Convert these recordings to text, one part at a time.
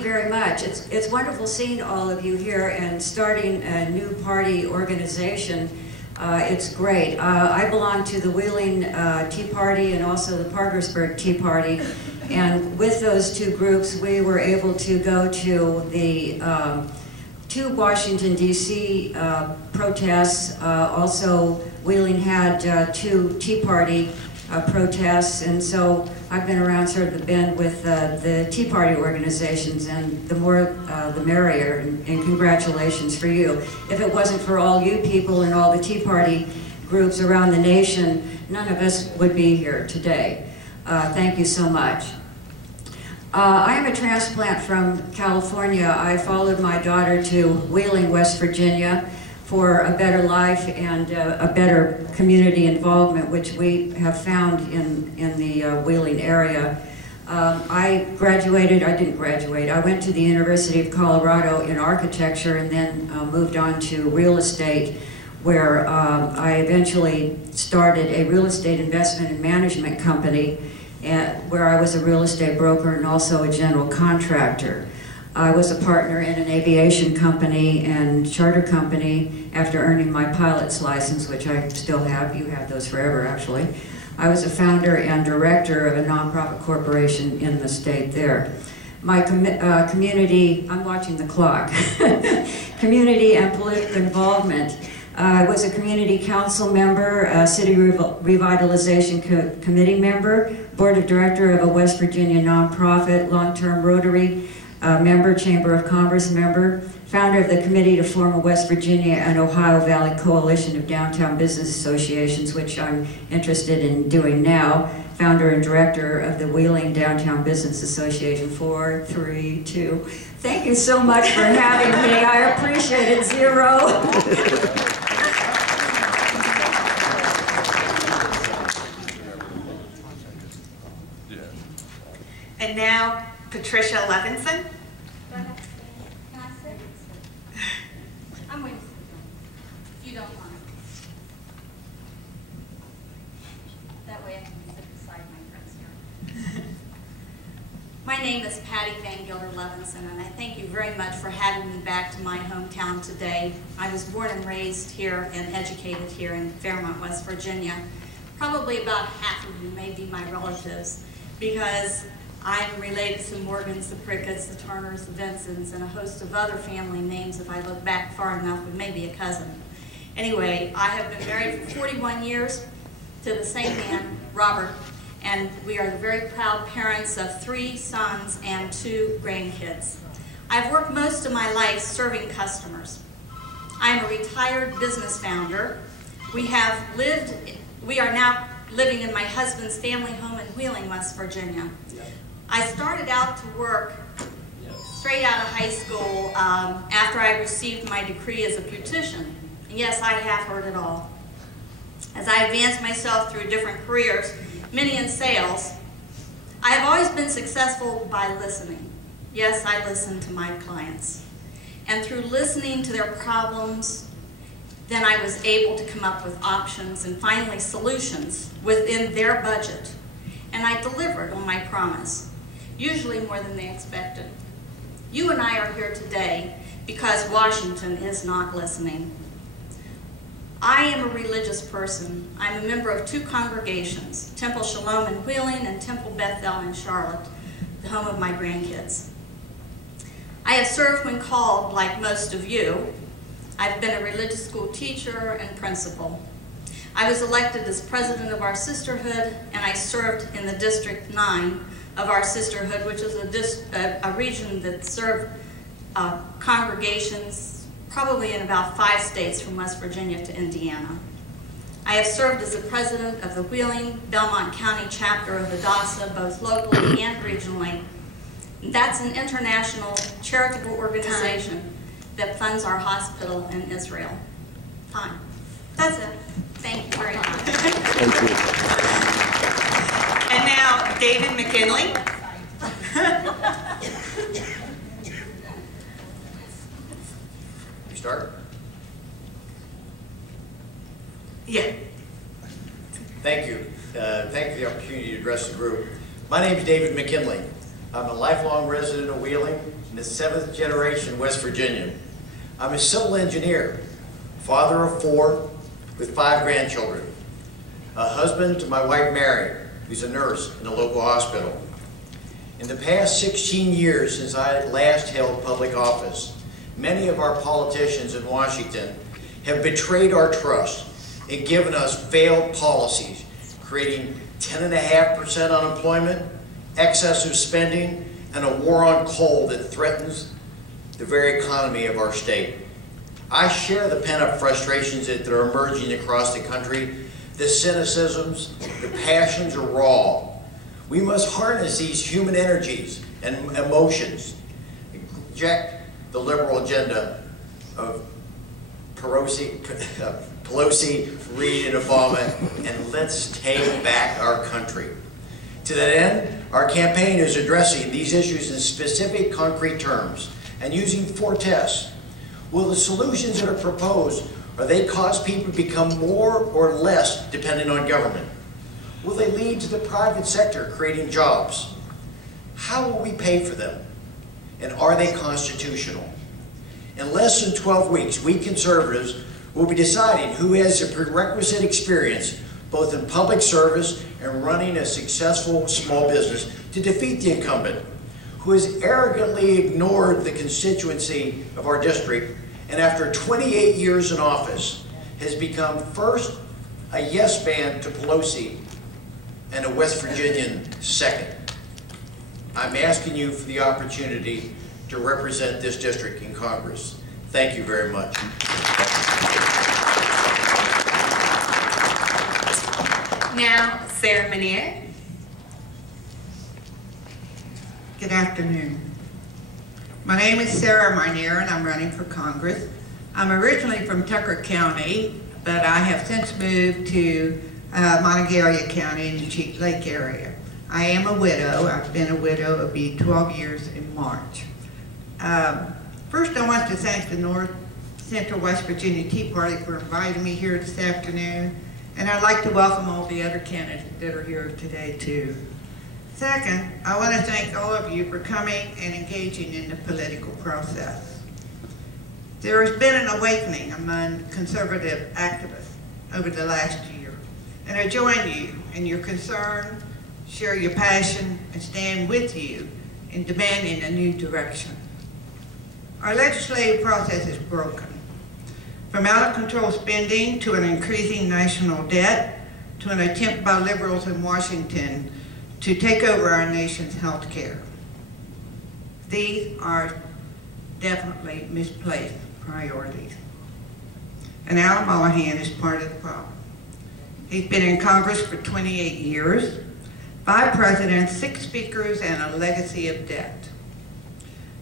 you very much. It's wonderful seeing all of you here and starting a new party organization. It's great. I belong to the Wheeling Tea Party and also the Parkersburg Tea Party. And with those two groups, we were able to go to the two Washington, D.C. Protests. Also, Wheeling had two Tea Party protests, and so I've been around sort of the bend with the Tea Party organizations, and the more the merrier, and congratulations for you. If it wasn't for all you people and all the Tea Party groups around the nation, none of us would be here today. Thank you so much. I am a transplant from California. I followed my daughter to Wheeling, West Virginia, for a better life and a better community involvement, which we have found in the Wheeling area. I didn't graduate, I went to the University of Colorado in architecture and then moved on to real estate, where I eventually started a real estate investment and management company, where I was a real estate broker and also a general contractor. I was a partner in an aviation company and charter company after earning my pilot's license, which I still have. You have those forever, actually. I was a founder and director of a nonprofit corporation in the state there. My community, I'm watching the clock, community and political involvement. I was a community council member, a city revitalization committee member, board of director of a West Virginia nonprofit, long-term Rotary member, Chamber of Commerce member, founder of the Committee to form a West Virginia and Ohio Valley Coalition of Downtown Business Associations, which I'm interested in doing now, founder and director of the Wheeling Downtown Business Association. 4, 3, 2. Thank you so much for having me. I appreciate it. 0. And now, Patricia Levinson. Can I sit? I'm going to sit down, if you don't mind. That way I can sit beside my friends here. My name is Patty Van Gilder Levinson, and I thank you very much for having me back to my hometown today. I was born and raised here and educated here in Fairmont, West Virginia. Probably about half of you may be my relatives, because I'm related to Morgans, the Prickett's, the Turners, the Vincents, and a host of other family names. If I look back far enough, it may be a cousin. Anyway, I have been married for 41 years to the same man, Robert, and we are the very proud parents of 3 sons and 2 grandkids. I've worked most of my life serving customers. I am a retired business founder. We are now living in my husband's family home in Wheeling, West Virginia. I started out to work straight out of high school after I received my degree as a beautician. And yes, I have heard it all. As I advanced myself through different careers, many in sales, I have always been successful by listening. Yes, I listen to my clients. And through listening to their problems, then I was able to come up with options and finally solutions within their budget. And I delivered on my promise, usually more than they expected. You and I are here today because Washington is not listening. I am a religious person. I'm a member of 2 congregations, Temple Shalom in Wheeling and Temple Bethel in Charlotte, the home of my grandkids. I have served when called, like most of you. I've been a religious school teacher and principal. I was elected as president of our sisterhood, and I served in the District 9 of our sisterhood, which is a region that served congregations probably in about 5 states from West Virginia to Indiana. I have served as the president of the Wheeling Belmont County chapter of ADASA, both locally and regionally. That's an international charitable organization that funds our hospital in Israel. Time. That's it. Thank you very much. Thank you. And now, David McKinley. You start? Yeah. Thank you. Thank you for the opportunity to address the group. My name is David McKinley. I'm a lifelong resident of Wheeling and the 7th generation West Virginian. I'm a civil engineer, father of 4 with 5 grandchildren, a husband to my wife Mary, who's a nurse in a local hospital. In the past 16 years since I last held public office, many of our politicians in Washington have betrayed our trust and given us failed policies, creating 10.5% unemployment, excessive spending, and a war on coal that threatens the very economy of our state. I share the pent-up frustrations that are emerging across the country. The cynicisms, the passions are raw. We must harness these human energies and emotions, reject the liberal agenda of Pelosi, Reid, and Obama, and let's take back our country. To that end, our campaign is addressing these issues in specific, concrete terms and using 4 tests. Will the solutions that are proposed, are they cause people to become more or less dependent on government? Will they lead to the private sector creating jobs? How will we pay for them? And are they constitutional? In less than 12 weeks, we conservatives will be deciding who has the prerequisite experience both in public service and running a successful small business to defeat the incumbent, who has arrogantly ignored the constituency of our district and after 28 years in office has become first a yes man to Pelosi and a West Virginian second. I'm asking you for the opportunity to represent this district in Congress. Thank you very much. Now, Sarah Manier. Good afternoon. My name is Sarah Manier and I'm running for Congress. I'm originally from Tucker County, but I have since moved to Monongalia County in the Cheat Lake area. I am a widow. I've been a widow. It'll be 12 years in March. First, I want to thank the North Central West Virginia Tea Party for inviting me here this afternoon, and I'd like to welcome all the other candidates that are here today too. Second, I want to thank all of you for coming and engaging in the political process. There has been an awakening among conservative activists over the last year, and I join you in your concern, share your passion, and stand with you in demanding a new direction. Our legislative process is broken. From out-of-control spending to an increasing national debt to an attempt by liberals in Washington to take over our nation's health care. These are definitely misplaced priorities. And Al Mollahan is part of the problem. He's been in Congress for 28 years, 5 presidents, 6 speakers, and a legacy of debt.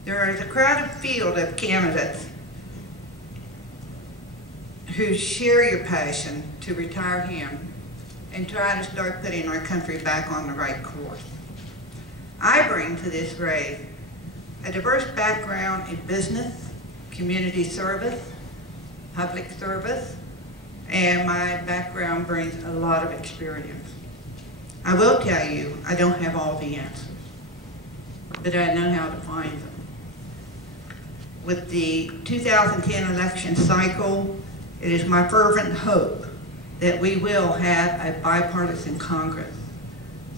There is a crowded field of candidates who share your passion to retire him and try to start putting our country back on the right course. I bring to this race a diverse background in business, community service, public service, and my background brings a lot of experience. I will tell you, I don't have all the answers, but I know how to find them. With the 2010 election cycle, it is my fervent hope that we will have a bipartisan Congress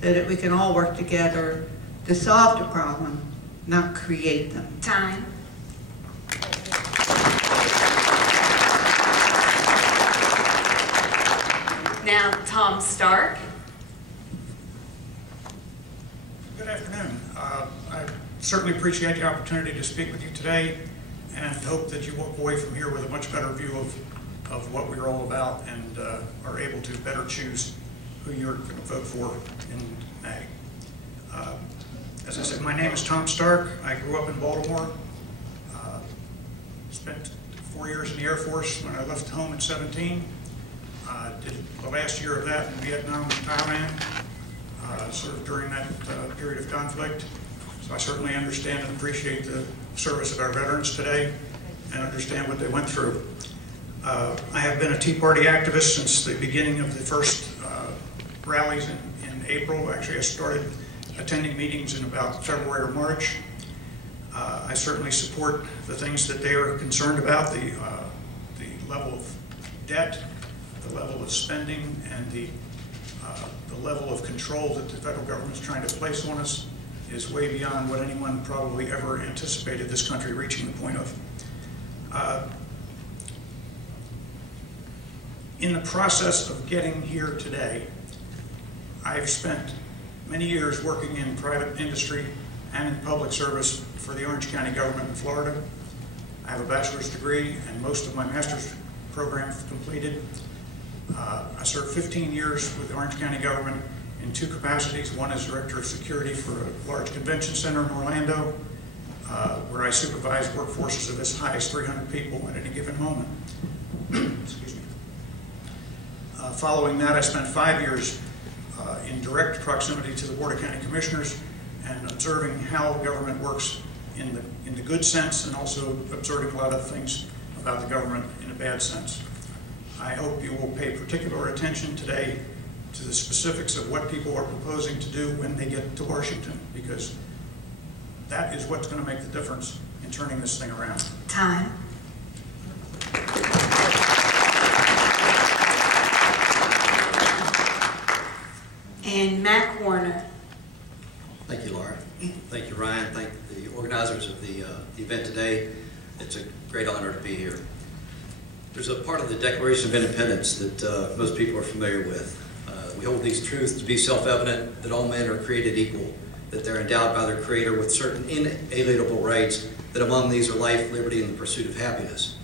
so that we can all work together to solve the problem, not create them. Time. Now, Tom Stark. Good afternoon. I certainly appreciate the opportunity to speak with you today and hope that you walk away from here with a much better view of what we're all about and are able to better choose who you're going to vote for in May. As I said, my name is Tom Stark. I grew up in Baltimore. Spent 4 years in the Air Force when I left home at 17. Did the last year of that in Vietnam and Thailand, served during that period of conflict. So I certainly understand and appreciate the service of our veterans today and understand what they went through. I have been a Tea Party activist since the beginning of the first rallies in April. Actually, I started attending meetings in about February or March. I certainly support the things that they are concerned about, the level of debt, the level of spending, and the level of control that the federal government is trying to place on us is way beyond what anyone probably ever anticipated this country reaching the point of. In the process of getting here today, I've spent many years working in private industry and in public service for the Orange County government in Florida. I have a bachelor's degree and most of my master's program completed. I served 15 years with the Orange County government in two capacities. One as Director of Security for a large convention center in Orlando, where I supervised workforces of as high as 300 people at any given moment. Excuse me. Following that, I spent 5 years in direct proximity to the Board of County Commissioners and observing how government works in the good sense, and also observing a lot of things about the government in a bad sense. I hope you will pay particular attention today to the specifics of what people are proposing to do when they get to Washington, because that is what's going to make the difference in turning this thing around. Time. And Mac Warner. Thank you, Laura. Thank you, Ryan. Thank the organizers of the event today. It's a great honor to be here. There's a part of the Declaration of Independence that most people are familiar with. We hold these truths to be self-evident, that all men are created equal, that they're endowed by their Creator with certain inalienable rights, that among these are life, liberty, and the pursuit of happiness.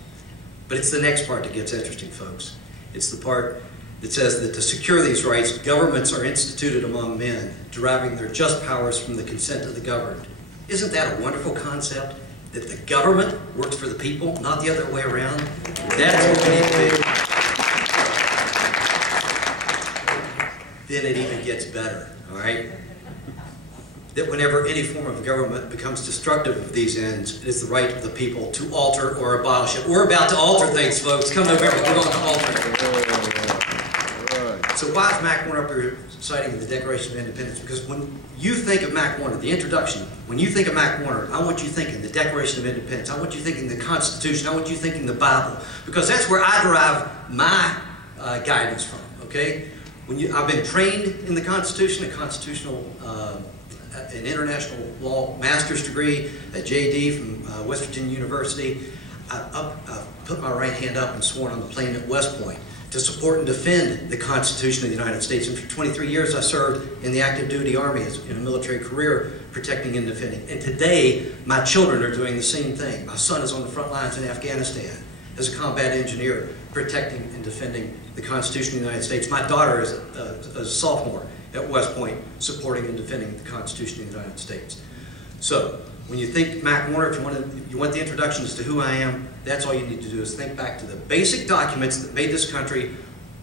But it's the next part that gets interesting, folks. It's the part that says that to secure these rights, governments are instituted among men, deriving their just powers from the consent of the governed. Isn't that a wonderful concept? That the government works for the people, not the other way around? That's what we need to be. Then it even gets better, all right? That whenever any form of government becomes destructive of these ends, it is the right of the people to alter or abolish it. We're about to alter things, folks. Come November, we're going to alter it. So why is Mac Warner up here citing the Declaration of Independence? Because when you think of Mac Warner, the introduction, when you think of Mac Warner, I want you thinking the Declaration of Independence. I want you thinking the Constitution. I want you thinking the Bible. Because that's where I derive my guidance from, okay? I've been trained in the Constitution, an international law master's degree at JD from West Virginia University. I put my right hand up and sworn on the plane at West Point to support and defend the Constitution of the United States. And for 23 years I served in the active duty Army in a military career, protecting and defending. And today, my children are doing the same thing. My son is on the front lines in Afghanistan as a combat engineer, protecting and defending the Constitution of the United States. My daughter is a sophomore at West Point, supporting and defending the Constitution of the United States. So, when you think Mac Warner, if you want the introduction as to who I am, that's all you need to do is think back to the basic documents that made this country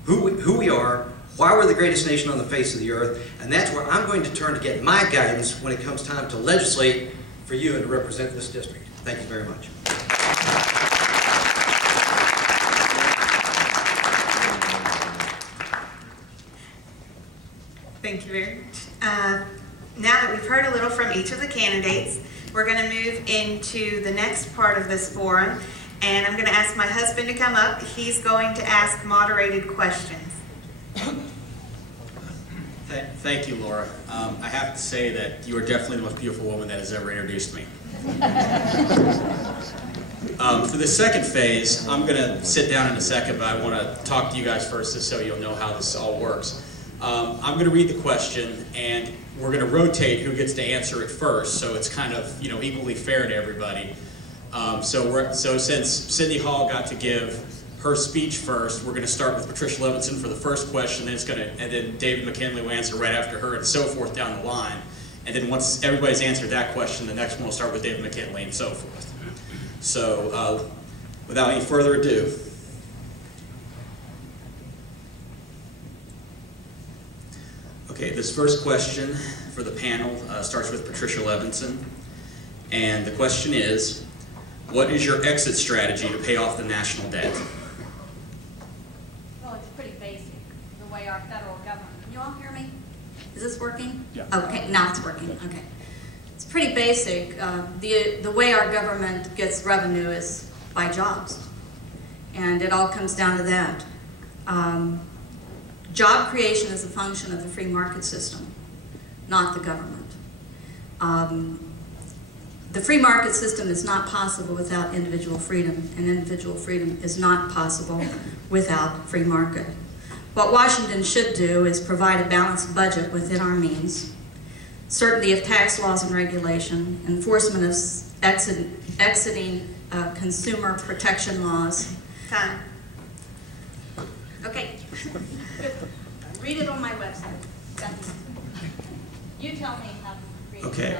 who we are, why we're the greatest nation on the face of the earth, and that's where I'm going to turn to get my guidance when it comes time to legislate for you and to represent this district. Thank you very much. Thank you very much. Now that we've heard a little from each of the candidates, we're going to move into the next part of this forum, and I'm going to ask my husband to come up. He's going to ask moderated questions. Thank you, Laura. I have to say that you are definitely the most beautiful woman that has ever introduced me. For the second phase, I'm going to sit down in a second, but I want to talk to you guys first just so you'll know how this all works. I'm going to read the question, and we're going to rotate who gets to answer it first, so it's kind of, you know, equally fair to everybody. So since Cindy Hall got to give her speech first, we're going to start with Patricia Levinson for the first question, and then David McKinley will answer right after her, and so forth down the line. And then once everybody's answered that question, the next one will start with David McKinley, and so forth. So without any further ado, okay, this first question for the panel starts with Patricia Levinson, and the question is, what is your exit strategy to pay off the national debt? Well, it's pretty basic, the way our federal government, can you all hear me? Is this working? Yeah. Okay, now it's working. Okay. It's pretty basic. The way our government gets revenue is by jobs. And it all comes down to that. Job creation is a function of the free market system, not the government. The free market system is not possible without individual freedom, and individual freedom is not possible without free market. What Washington should do is provide a balanced budget within our means, certainty of tax laws and regulation, enforcement of exiting consumer protection laws. Time. Okay. Read it on my website. You tell me how to read it. Okay,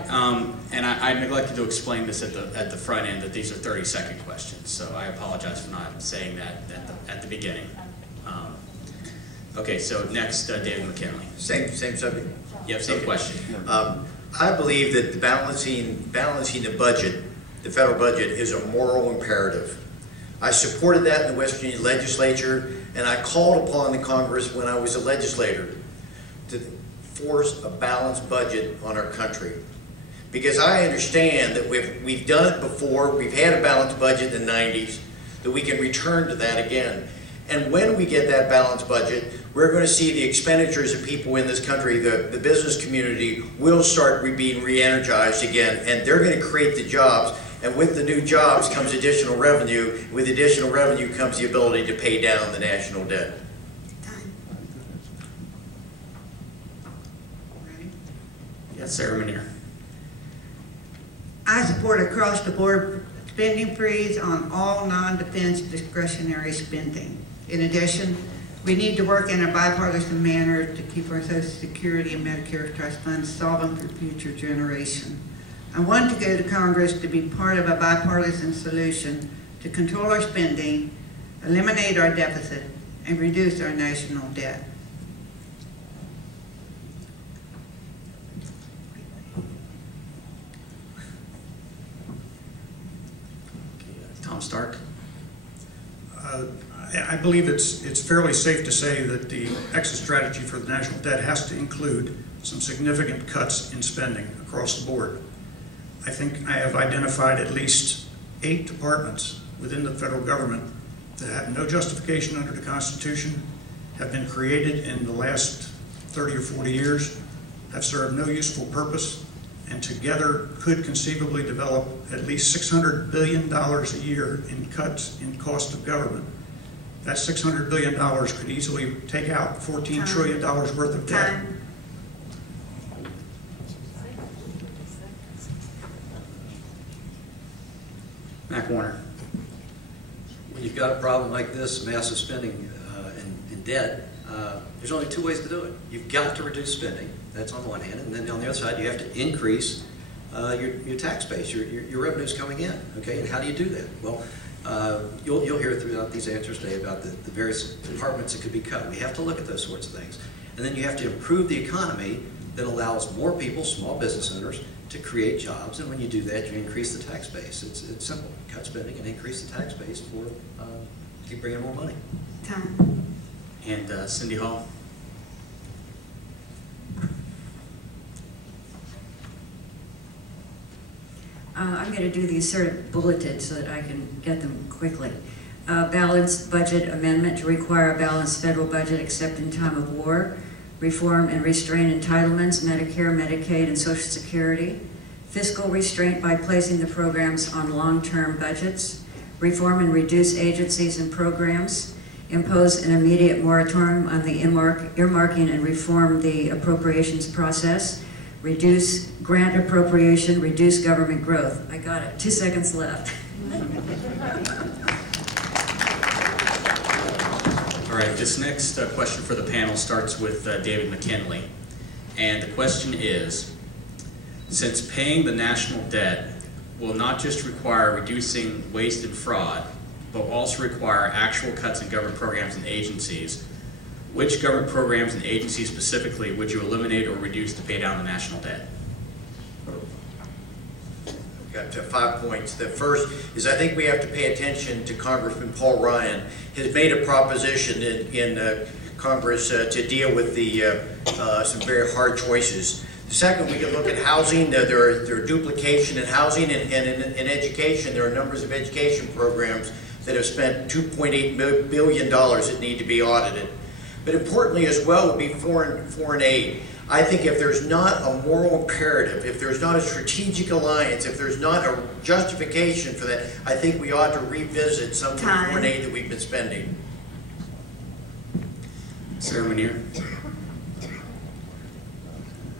and I neglected to explain this at the front end, that these are 30-second questions, so I apologize for not saying that at the beginning. Okay, so next, David McKinley. Same subject. Yep, same question. I believe that the balancing the budget, the federal budget, is a moral imperative. I supported that in the West Virginia legislature, and I called upon the Congress when I was a legislator to force a balanced budget on our country. Because I understand that we've done it before, we've had a balanced budget in the 90s, that we can return to that again. And when we get that balanced budget, we're going to see the expenditures of people in this country, the business community, will start being re-energized again, and they're going to create the jobs. And with the new jobs comes additional revenue. With additional revenue comes the ability to pay down the national debt. Yes, Sarah Manier. I support across-the-board spending freeze on all non-defense discretionary spending. In addition, we need to work in a bipartisan manner to keep our Social Security and Medicare trust funds solvent for future generations. I want to go to Congress to be part of a bipartisan solution to control our spending, eliminate our deficit, and reduce our national debt. Tom Stark. I believe it's fairly safe to say that the exit strategy for the national debt has to include some significant cuts in spending across the board. I think I have identified at least 8 departments within the federal government that have no justification under the Constitution, have been created in the last 30 or 40 years, have served no useful purpose, and together could conceivably develop at least $600 billion a year in cuts in cost of government. That $600 billion could easily take out $14 trillion worth of debt. Time. Mac Warner. When you've got a problem like this, massive spending and debt, there's only 2 ways to do it. You've got to reduce spending, that's on one hand, and then on the other side you have to increase your tax base, your revenues coming in, okay? And how do you do that? Well, you'll hear throughout these answers today about the various departments that could be cut. We have to look at those sorts of things. And then you have to improve the economy that allows more people, small business owners, to create jobs, and when you do that, you increase the tax base. It's simple. Cut spending and increase the tax base for keep bringing more money. Time. And Cindy Hall. I'm going to do these sort of bulleted so that I can get them quickly. Balanced budget amendment to require a balanced federal budget except in time of war. Reform and restrain entitlements, Medicare, Medicaid, and Social Security. Fiscal restraint by placing the programs on long-term budgets. Reform and reduce agencies and programs. Impose an immediate moratorium on the earmarking and reform the appropriations process. Reduce grant appropriation, reduce government growth. I got it, 2 seconds left. All right, this next question for the panel starts with David McKinley. And the question is, since paying the national debt will not just require reducing waste and fraud, but will also require actual cuts in government programs and agencies, which government programs and agencies specifically would you eliminate or reduce to pay down the national debt? Got 5 points. The first is I think we have to pay attention to Congressman Paul Ryan. Has made a proposition in Congress to deal with the some very hard choices. Second, we can look at housing. There are duplication in housing and in education. There are numbers of education programs that have spent $2.8 billion that need to be audited. But importantly as well would be foreign aid. I think if there's not a moral imperative, if there's not a strategic alliance, if there's not a justification for that, I think we ought to revisit some of the foreign aid that we've been spending. Sarah Manier.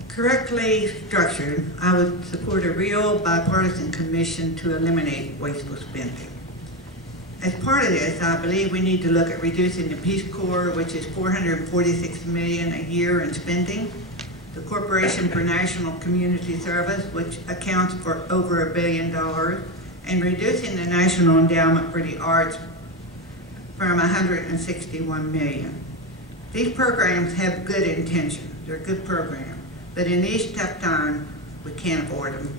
Correctly structured, I would support a real bipartisan commission to eliminate wasteful spending. As part of this, I believe we need to look at reducing the Peace Corps, which is $446 million a year in spending, the Corporation for National Community Service, which accounts for over $1 billion, and reducing the National Endowment for the Arts from $161 million. These programs have good intention. They're good programs. But in these tough times, we can't afford them.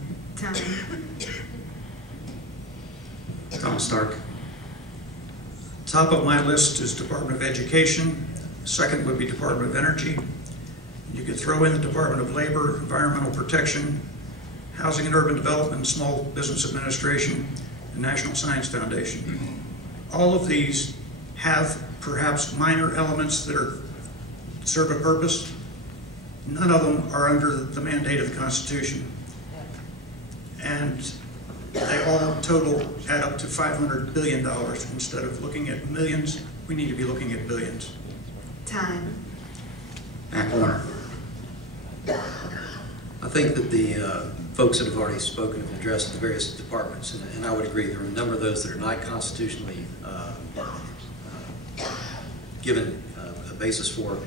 Tom Stark. Top of my list is Department of Education. Second would be Department of Energy. You could throw in the Department of Labor, Environmental Protection, Housing and Urban Development, Small Business Administration, and National Science Foundation. All of these have perhaps minor elements that serve a purpose. None of them are under the mandate of the Constitution. And they all total add up to $500 billion. Instead of looking at millions, we need to be looking at billions. Time. Matt Warner. I think that the folks that have already spoken have addressed the various departments, and I would agree there are a number of those that are not constitutionally given a basis for.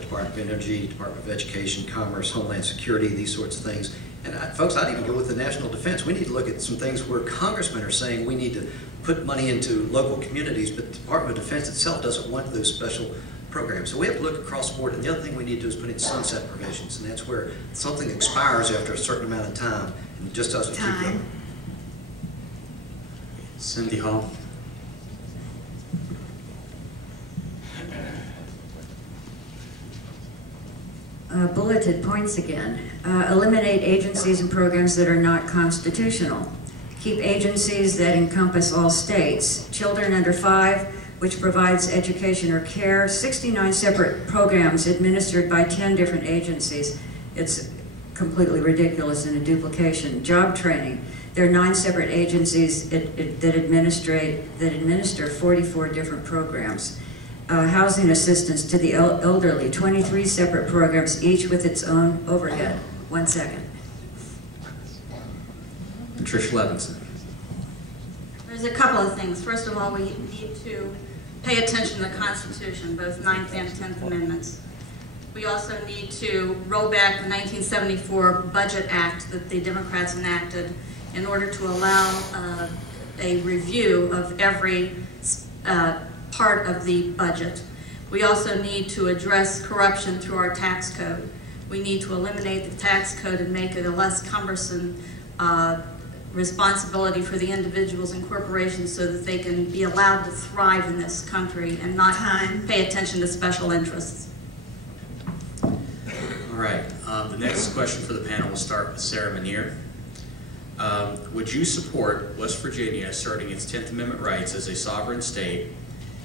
Department of Energy, Department of Education, Commerce, Homeland Security, these sorts of things. And folks, I'd even go with the national defense. We need to look at some things where congressmen are saying we need to put money into local communities, but the Department of Defense itself doesn't want those special programs. So we have to look across the board. And the other thing we need to do is put in sunset provisions, and that's where something expires after a certain amount of time, and it just doesn't keep going. Cindy Hall. Bulleted points again. Eliminate agencies and programs that are not constitutional. Keep agencies that encompass all states. Children under 5, which provides education or care. 69 separate programs administered by 10 different agencies. It's completely ridiculous and a duplication. Job training. There are 9 separate agencies that administer 44 different programs. Housing assistance to the elderly, 23 separate programs, each with its own overhead. 1 second. Patricia Levinson. There's a couple of things. First of all, we need to pay attention to the Constitution, both 9th and 10th Amendments. We also need to roll back the 1974 Budget Act that the Democrats enacted in order to allow a review of every part of the budget. We also need to address corruption through our tax code. We need to eliminate the tax code and make it a less cumbersome responsibility for the individuals and corporations so that they can be allowed to thrive in this country and not pay attention to special interests. All right, the next question for the panel will start with Sarah Manier. Would you support West Virginia asserting its 10th Amendment rights as a sovereign state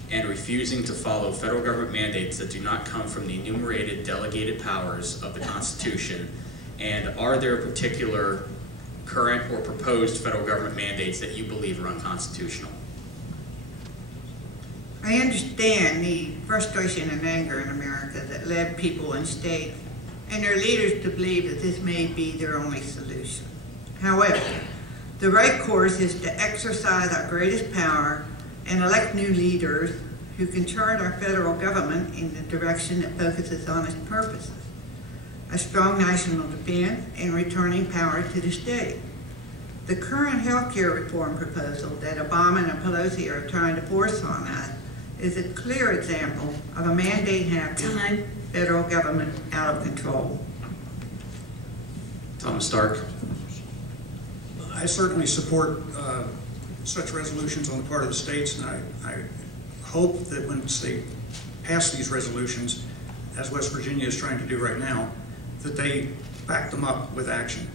and refusing to follow federal government mandates that do not come from the enumerated delegated powers of the Constitution? And are there particular current or proposed federal government mandates that you believe are unconstitutional? I understand the frustration and anger in America that led people and states and their leaders to believe that this may be their only solution. However, the right course is to exercise our greatest power and elect new leaders who can chart our federal government in the direction that focuses on its purposes. A strong national defense and returning power to the state. The current health care reform proposal that Obama and Pelosi are trying to force on us is a clear example of a mandate having federal government out of control. Thomas Stark. I certainly support such resolutions on the part of the states, and I hope that once they pass these resolutions, as West Virginia is trying to do right now, that they back them up with action.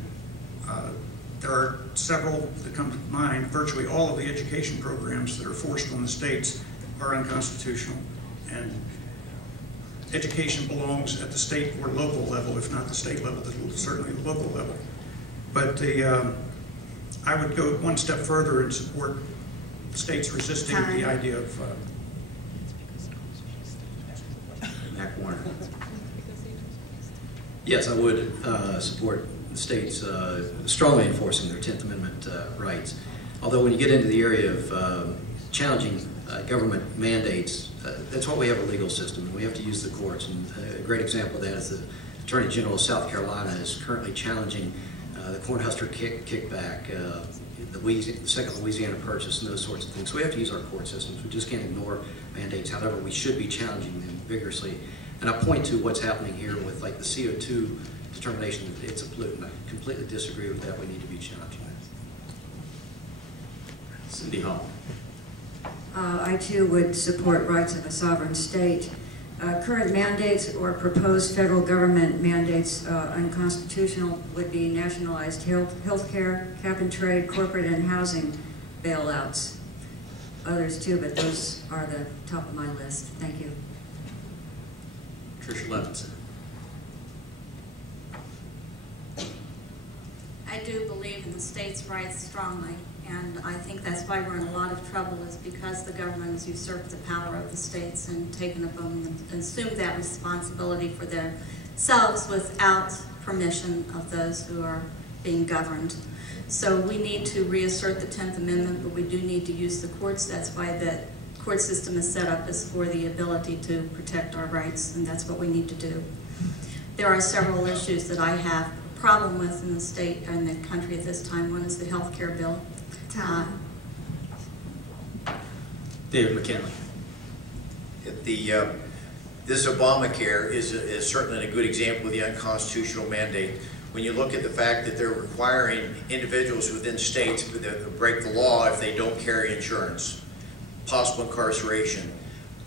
There are several that come to mind. Virtually all of the education programs that are forced on the states are unconstitutional, and education belongs at the state or local level, if not the state level, certainly the local level. But I would go one step further and support states resisting the idea of Mac Warner. Yes, I would support the states strongly enforcing their 10th Amendment rights. Although when you get into the area of challenging government mandates, that's why we have a legal system. We have to use the courts. And a great example of that is the Attorney General of South Carolina is currently challenging the Cornhusker kickback, the second Louisiana Purchase, and those sorts of things. So we have to use our court systems. We just can't ignore mandates. However, we should be challenging them vigorously. And I point to what's happening here with like the CO2 determination that it's a pollutant. I completely disagree with that. We need to be challenging that. Cindy Hall. I too would support rights of a sovereign state. Current mandates or proposed federal government mandates unconstitutional would be nationalized health care, cap and trade, corporate and housing bailouts. Others too, but those are the top of my list. Thank you. Tricia Levinson. I do believe in the states' rights strongly, and I think that's why we're in a lot of trouble, is because the government has usurped the power of the states and taken upon them and assumed that responsibility for themselves without permission of those who are being governed. So we need to reassert the 10th Amendment, but we do need to use the courts. That's why the court system is set up, is for the ability to protect our rights, and that's what we need to do. There are several issues that I have a problem with in the state and the country at this time. One is the health care bill. David McKinley. This Obamacare is certainly a good example of the unconstitutional mandate. When you look at the fact that they're requiring individuals within states to break the law if they don't carry insurance, possible incarceration,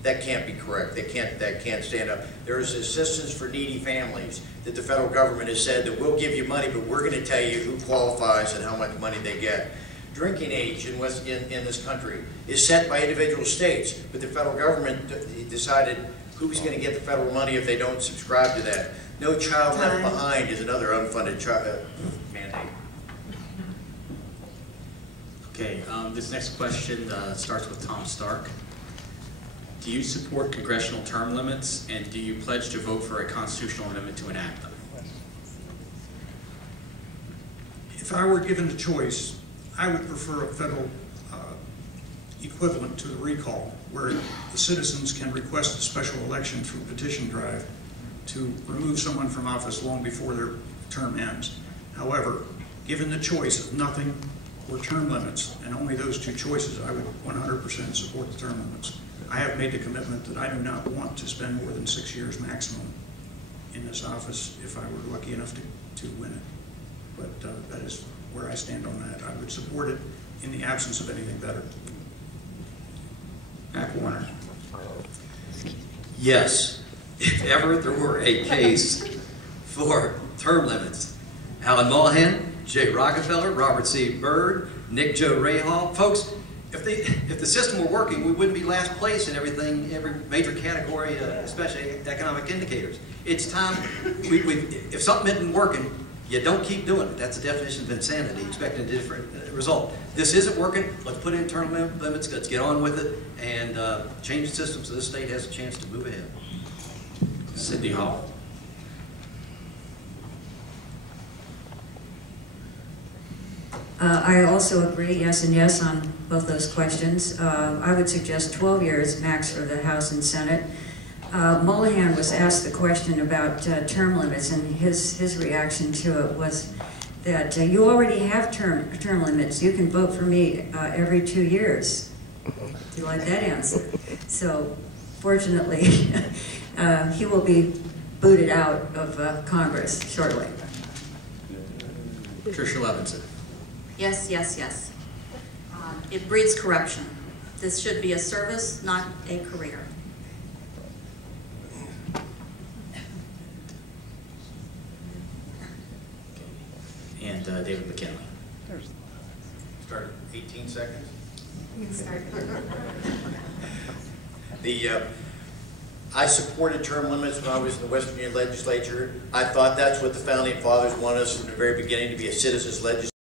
that can't be correct. That can't stand up. There is assistance for needy families that the federal government has said that we'll give you money, but we're going to tell you who qualifies and how much money they get. Drinking age in this country is set by individual states, but the federal government decided who's going to get the federal money if they don't subscribe to that. No Child Left Behind is another unfunded mandate. Okay, this next question starts with Tom Stark. Do you support congressional term limits, and do you pledge to vote for a constitutional amendment to enact them? If I were given the choice, I would prefer a federal equivalent to the recall, where the citizens can request a special election through petition drive to remove someone from office long before their term ends. However, given the choice of nothing or term limits, and only those two choices, I would 100% support the term limits. I have made the commitment that I do not want to spend more than 6 years maximum in this office if I were lucky enough to win it. But that is where I stand on that. I would support it in the absence of anything better. Mac Warner. Yes, if ever there were a case for term limits, Alan Mullihan, Jay Rockefeller, Robert C. Byrd, Nick Joe Rahal, folks, if the system were working, we wouldn't be last place in everything, every major category, especially economic indicators. It's time, if something isn't working, you don't keep doing it. That's the definition of insanity, expecting a different result. This isn't working, let's put in term limits, let's get on with it, and change the system so this state has a chance to move ahead. Cindy Hall. I also agree, yes and yes, on both those questions. I would suggest 12 years max for the House and Senate. Mullihan was asked the question about term limits, and his reaction to it was that you already have term limits. You can vote for me every 2 years. Do you like that answer? So, fortunately, he will be booted out of Congress shortly. Tricia Levinson. Yes, yes, yes. It breeds corruption. This should be a service, not a career. and David McKinley. Start at 18 seconds. You can start. I supported term limits when I was in the West Virginia legislature. I thought that's what the founding fathers wanted us from the very beginning, to be a citizens legislature.